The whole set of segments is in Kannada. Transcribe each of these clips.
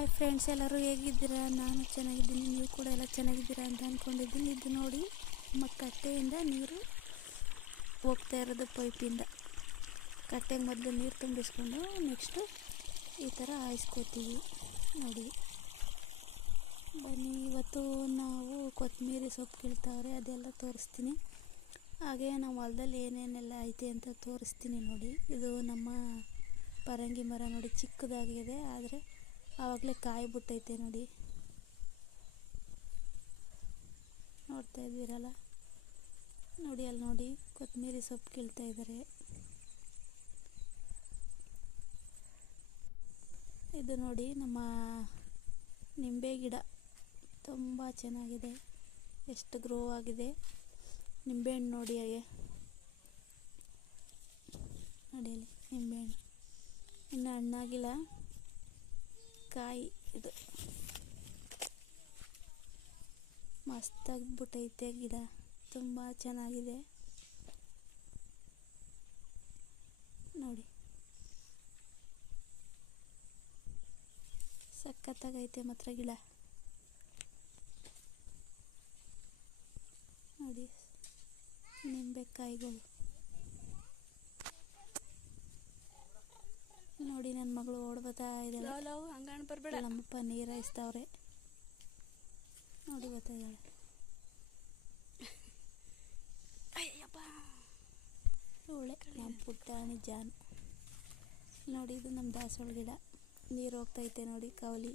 ಹಾಯ್ ಫ್ರೆಂಡ್ಸ್, ಎಲ್ಲರೂ ಹೇಗಿದ್ದೀರಾ? ನಾನು ಚೆನ್ನಾಗಿದ್ದೀನಿ, ನೀವು ಕೂಡ ಎಲ್ಲ ಚೆನ್ನಾಗಿದ್ದೀರಾ ಅಂತ ಅಂದ್ಕೊಂಡಿದ್ದೀನಿ. ಇದು ನೋಡಿ, ನಮ್ಮ ಕಟ್ಟೆಯಿಂದ ನೀರು ಹೋಗ್ತಾ ಇರೋದು ಪೈಪಿಂದ. ಕಟ್ಟೆಗೆ ಮೊದಲು ನೀರು ತುಂಬಿಸ್ಕೊಂಡು ನೆಕ್ಸ್ಟು ಈ ಥರ ಹಾಯಿಸ್ಕೋತೀವಿ ನೋಡಿ. ಬನ್ನಿ, ಇವತ್ತು ನಾವು ಕೊತ್ತಂಬರಿ ಸೊಪ್ಪು ಕೀಳ್ತಾವ್ರೆ, ಅದೆಲ್ಲ ತೋರಿಸ್ತೀನಿ. ಹಾಗೆ ನಮ್ಮ ಹೊಲದಲ್ಲಿ ಏನೇನೆಲ್ಲ ಐತೆ ಅಂತ ತೋರಿಸ್ತೀನಿ ನೋಡಿ. ಇದು ನಮ್ಮ ಪರಂಗಿ ಮರ ನೋಡಿ, ಚಿಕ್ಕದಾಗಿದೆ, ಆದರೆ ಆವಾಗಲೇ ಕಾಯಿ ಬಿಟ್ಟೈತೆ ನೋಡಿ. ನೋಡ್ತಾ ಇದ್ದೀರಲ್ಲ ನೋಡಿ, ಅಲ್ಲಿ ನೋಡಿ ಕೊತ್ತಂಬರಿ ಸೊಪ್ಪು ಕೀಳ್ತಾ ಇದ್ದಾರೆ. ಇದು ನೋಡಿ ನಮ್ಮ ನಿಂಬೆ ಗಿಡ, ತುಂಬ ಚೆನ್ನಾಗಿದೆ, ಎಷ್ಟು ಗ್ರೋ ಆಗಿದೆ. ನಿಂಬೆಹಣ್ಣು ನೋಡಿ, ಹಾಗೆ ನೋಡಿ ಅಲ್ಲಿ ನಿಂಬೆಹಣ್ಣು ಇನ್ನು ಹಣ್ಣಾಗಿಲ್ಲ, ಕಾಯಿ. ಇದು ಮಸ್ತಾಗ್ಬಿಟ್ಟೈತೆ ಗಿಡ, ತುಂಬ ಚೆನ್ನಾಗಿದೆ ನೋಡಿ, ಸಖತ್ತಾಗೈತೆ ಮಾತ್ರ ಗಿಡ ನೋಡಿ. ನಿಂಬೆಕಾಯಿಗಳು ನೋಡಿ, ನನ್ನ ಮಗಳು ಓಡ್ಬತ್ತಾ ಇದ್ದಾಳೆ, ನಮ್ಮಪ್ಪ ನೀರು ಹಾಯಿಸ್ತವ್ರೆ ನೋಡಿ, ಬರ್ತಾ ಇದ್ದಾಳೆ. ಒಳ್ಳೆ ನಮ್ಮ ಪುಟ್ಟಾಣಿ ಜಾನು ನೋಡಿ. ಇದು ನಮ್ಮ ದಾಸವಾಳ ಗಿಡ, ನೀರು ಹೋಗ್ತೈತೆ ನೋಡಿ, ಕಾವಲಿ,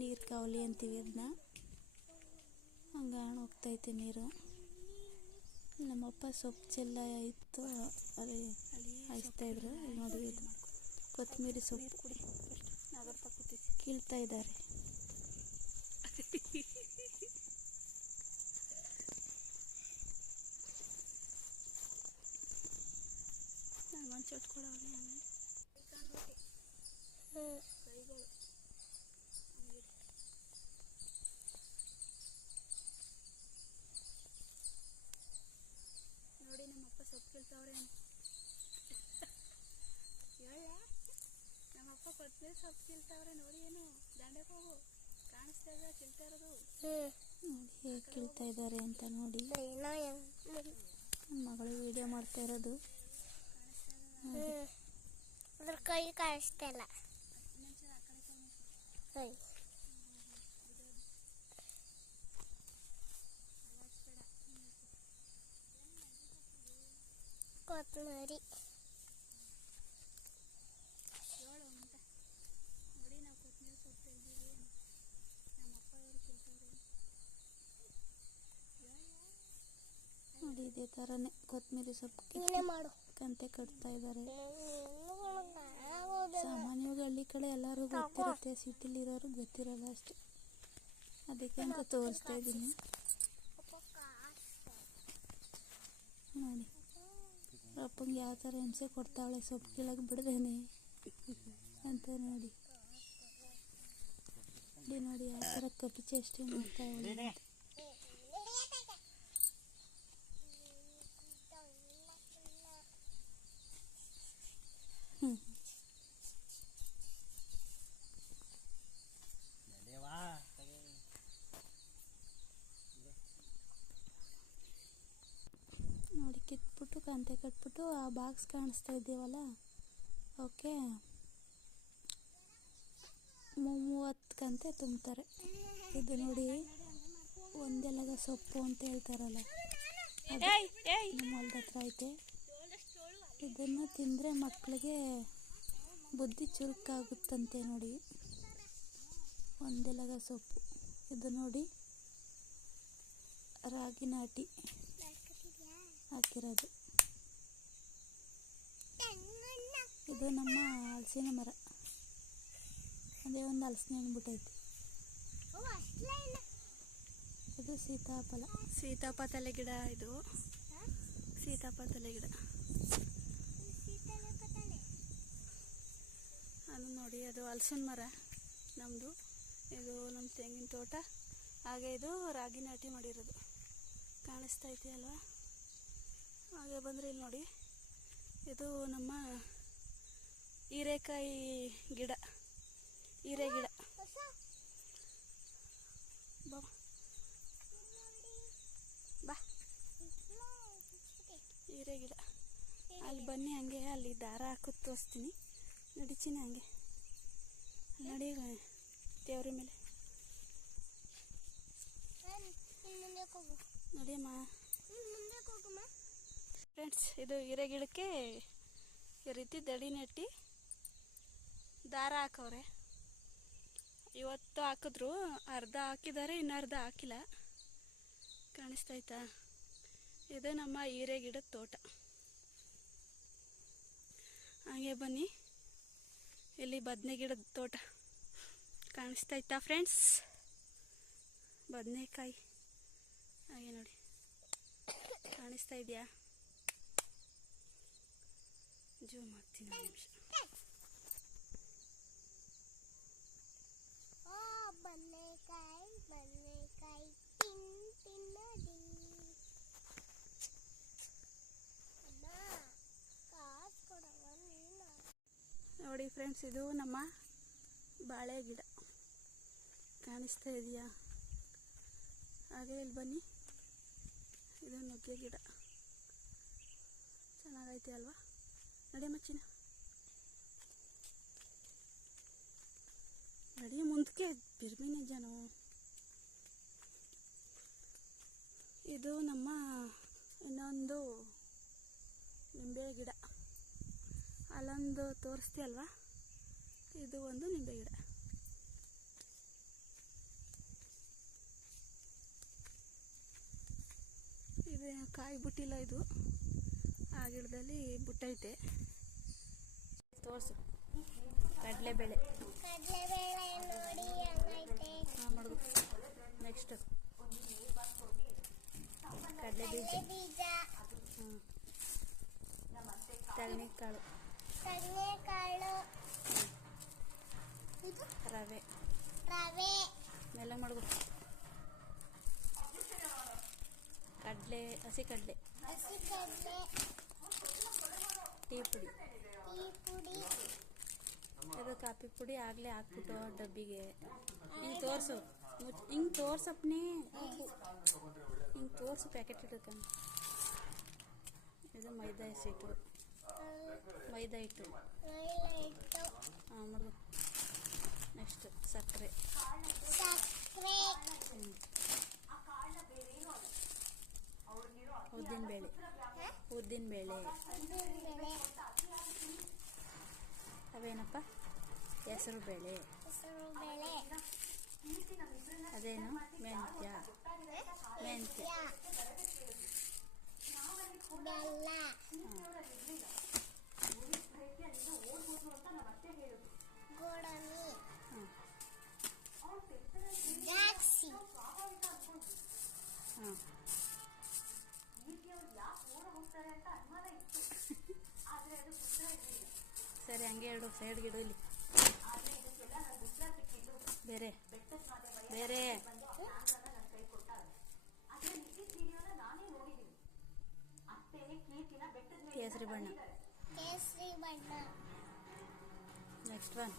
ನೀರು ಕಾವಲಿ ಅಂತೀವಿ ಅದನ್ನ. ಹಂಗಾಣ ಹೋಗ್ತೈತೆ ನೀರು. ನಮ್ಮಪ್ಪ ಸೊಪ್ಪು ಚೆಲ್ಲ ಇತ್ತು, ಅಲ್ಲಿ ಹಾಯಿಸ್ತಾಯಿದ್ರು ನೋಡಿ. ಇದು ಕೊತ್ತಂಬರಿ ಸೊಪ್ಪು ಕೀಳ್ತಾ ಇದ್ದಾರೆ. ನೋಡಿ, ನಮ್ಮಪ್ಪ ಸೊಪ್ಪು ಕೀಳ್ತಾವ್ರೆ. ನಮ್ಮಪ್ಪ ಕೊತ್ತಂಬರಿ ಸೊಪ್ಪು ಕೀಳ್ತಾವ್ರೆ ನೋಡಿ. ಏನು ದಾಂಡೆಗೆ ಹೋಗು, ಕಾಣಿಸ್ತಾ ಇದ್ದ ಕೀಳ್ತಾ ಇರೋದು ನೋಡಿ, ಹೇಗೆ ಕೀಳ್ತಾ ಇದ್ದಾರೆ ಅಂತ ನೋಡಿ. ನನ್ನ ಮಗಳು ವಿಡಿಯೋ ಮಾಡ್ತಾ ಇರೋದು. ಅದ್ರ ಕೈ ಕಾಣಿಸ್ತಾ ಇಲ್ಲ. ಕೊತ್ತಂಬರಿ ನೋಡಿ, ಇದೇ ಥರನೇ ಕೊತ್ತಂಬರಿ ಸೊಪ್ಪು ಕಂತೆ ಕಟ್ತಾ ಇದ್ದಾರೆ. ಸಾಮಾನ್ಯವಾಗಿ ಹಳ್ಳಿ ಕಡೆ ಎಲ್ಲರೂ ಗೊತ್ತಿರುತ್ತೆ, ಸಿಟಿಲಿರೋರು ಗೊತ್ತಿರಲ್ಲ ಅಷ್ಟೆ, ಅದಕ್ಕೆ ಅಂತ ತೋರಿಸ್ತಾ ಇದ್ದೀನಿ ನೋಡಿ. ಅಪ್ಪಂಗೆ ಯಾವ ಥರ ಹಿಂಸೆ ಕೊಡ್ತಾವಳೆ ಸೊಪ್ಪು ಕೀಳಕ್ಕೆ ಬಿಡ್ದೇನೆ ಅಂತ ನೋಡಿ. ನೋಡಿ ಯಾವ ಥರ ಕಪ್ಪಿ ಚೇಷ್ಟೆ ಮಾಡ್ತಾವಳೆ. ನೋಡಿ, ಕಿತ್ಬಿಟ್ಟು ಕಂತೆ ಕಟ್ಬಿಟ್ಟು ಆ ಬಾಕ್ಸ್ ಕಾಣಿಸ್ತಾ ಇದ್ದೀವಲ್ಲ, ಓಕೆ, 30 ಕಂತೆ ತುಂಬ್ತಾರೆ. ಇದು ನೋಡಿ, ಒಂದೆಲಗ ಸೊಪ್ಪು ಅಂತ ಹೇಳ್ತಾರಲ್ಲ, ನಮ್ಮ ಹೊಲದ ಹತ್ರ ಐತೆ. ಇದನ್ನು ತಿಂದರೆ ಮಕ್ಕಳಿಗೆ ಬುದ್ಧಿ ಚುರುಕಾಗುತ್ತಂತೆ ನೋಡಿ. ಒಂದೆಲಗ ಸೊಪ್ಪು. ಇದು ನೋಡಿ, ರಾಗಿ ನಾಟಿ ಹಾಕಿರೋದು. ಇದು ನಮ್ಮ ಹಲಸಿನ ಮರ, ಅದೇ ಒಂದು ಹಲಸಿನ ಹಣ್ಣು ಬಿಟ್ಟೈತಿ. ಇದು ಸೀತಾಫಲ ಗಿಡ. ಇದು ಸೀತಾಫಲ ಗಿಡ. ಅದು ನೋಡಿ, ಅದು ಹಲಸಿನ ಮರ ನಮ್ಮದು. ಇದು ನಮ್ಮ ತೆಂಗಿನ ತೋಟ. ಹಾಗೆ ಇದು ರಾಗಿ ನಾಟಿ ಮಾಡಿರೋದು ಕಾಣಿಸ್ತಾ ಐತಿ ಅಲ್ವಾ. ಹಾಗೆ ಬಂದರೆ ಇಲ್ಲಿ ನೋಡಿ, ಇದು ನಮ್ಮ ಹೀರೆಕಾಯಿ ಗಿಡ, ಹೀರೆ ಗಿಡ. ಹೀರೆ ಗಿಡ. ಅಲ್ಲಿ ಬನ್ನಿ, ಹಂಗೆ ಅಲ್ಲಿ ದಾರ ಹಾಕೋದು ತೋರಿಸ್ತೀನಿ. ನಡಿಚಿನಿ ಹಂಗೆ ನೋಡಿ ದೇವ್ರ ಮೇಲೆ ನಡಿಯಮ್ಮ. ಫ್ರೆಂಡ್ಸ್, ಇದು ಹೀರೆ ಗಿಡಕ್ಕೆ ಈ ರೀತಿ ದಡಿ ನೆಟ್ಟಿ ದಾರ ಹಾಕವ್ರೆ. ಇವತ್ತು ಹಾಕಿದ್ರು, ಅರ್ಧ ಹಾಕಿದ್ದಾರೆ, ಇನ್ನು ಅರ್ಧ ಹಾಕಿಲ್ಲ. ಕಾಣಿಸ್ತೈತಾ? ಇದು ನಮ್ಮ ಹೀರೆ ಗಿಡದ ತೋಟ. ಹಾಗೆ ಬನ್ನಿ, ಇಲ್ಲಿ ಬದನೆ ಗಿಡದ ತೋಟ ಕಾಣಿಸ್ತೈತಾ ಫ್ರೆಂಡ್ಸ್? ಬದನೆಕಾಯಿ ಹಾಗೆ ನೋಡಿ, ಕಾಣಿಸ್ತಾ ಇದೆಯಾ? ಜೂಮ್ ಮಾಡ್ತೀನಿ ಒಂದು ನಿಮಿಷ. ನೋಡಿ ಫ್ರೆಂಡ್ಸ್, ಇದು ನಮ್ಮ ಬಾಳೆ ಗಿಡ ಕಾಣಿಸ್ತಾ ಇದೆಯಾ? ಹಾಗೆ ಇಲ್ಲಿ ಬನ್ನಿ, ಇದು ನುಗ್ಗೆ ಗಿಡ. ಚೆನ್ನಾಗೈತೆ ಅಲ್ವಾ? ನಡಿ ಮಚ್ಚಿನ, ನಡಿ ಮುಂದಕ್ಕೆ, ಬಿರ್ಮಿನ ಜನ. ಇದು ನಮ್ಮ ಇನ್ನೊಂದು ನಿಂಬೆ ಗಿಡ. ಅಲ್ಲೊಂದು ತೋರಿಸ್ತಿ ಅಲ್ವಾ? ಇದು ಒಂದು ನಿಂಬೆ ಗಿಡ. ಇದು ಕಾಯಿ ಬಿಟ್ಟಿಲ್ಲ, ಇದು ಆ ಗಿಡದಲ್ಲಿ ಬಿಟ್ಟೈತೆ. ತೋರಿಸು. ಕಡಲೆಬೇಳೆ ಹಾಂ ಮಾಡೋದು. ನೆಕ್ಸ್ಟ್ ಕಡಲೆ ಬೀಜ, ತಗಣಿಕಾಳು, ರವೆ ಎಲ್ಲ ಮಾಡ್ಬೇಕು. ಕಡಲೆ, ಹಸಿ ಕಡಲೆ, ಟೀ ಪುಡಿ, ಅದು ಕಾಫಿ ಪುಡಿ ಆಗಲೇ ಹಾಕ್ಬಿಟ್ಟು ಡಬ್ಬಿಗೆ. ಹಿಂಗೆ ತೋರಿಸು, ಹಿಂಗೆ ತೋರ್ಸಪ್ಪನೇ, ಹಿಂಗೆ ತೋರಿಸು. ಪ್ಯಾಕೆಟ್ ಇಟ್ಕೊಂಡು ಇದು ಮೈದಾ ಹಿಟ್ಟು, ಮೈದಾ ಹಿಟ್ಟು ಹಾಂ ಮಾಡ್ಬೇಕು. ನೆಕ್ಸ್ಟ್ ಸಕ್ಕರೆ, ಉದ್ದಿನಬೇಳೆ, ಅವೇನಪ್ಪ? ಹೆಸರು ಬೇಳೆ, ಅದೇನು? ಮೆಂತ್ಯ, ಬೆಲ್ಲ, ಗೋಡಂಬಿ, ದ್ರಾಕ್ಷಿ. ಹಾಂ ಸರಿ, ಹಂಗೆ ಇಡು, ಸೈಡ್ಗೆ ಇಡು. ಇಲ್ಲಿ ಬೇರೆ ಬೇರೆ ಕೇಸರಿ ಬಣ್ಣ. ಕೇಸರಿ ಬಣ್ಣ. Next one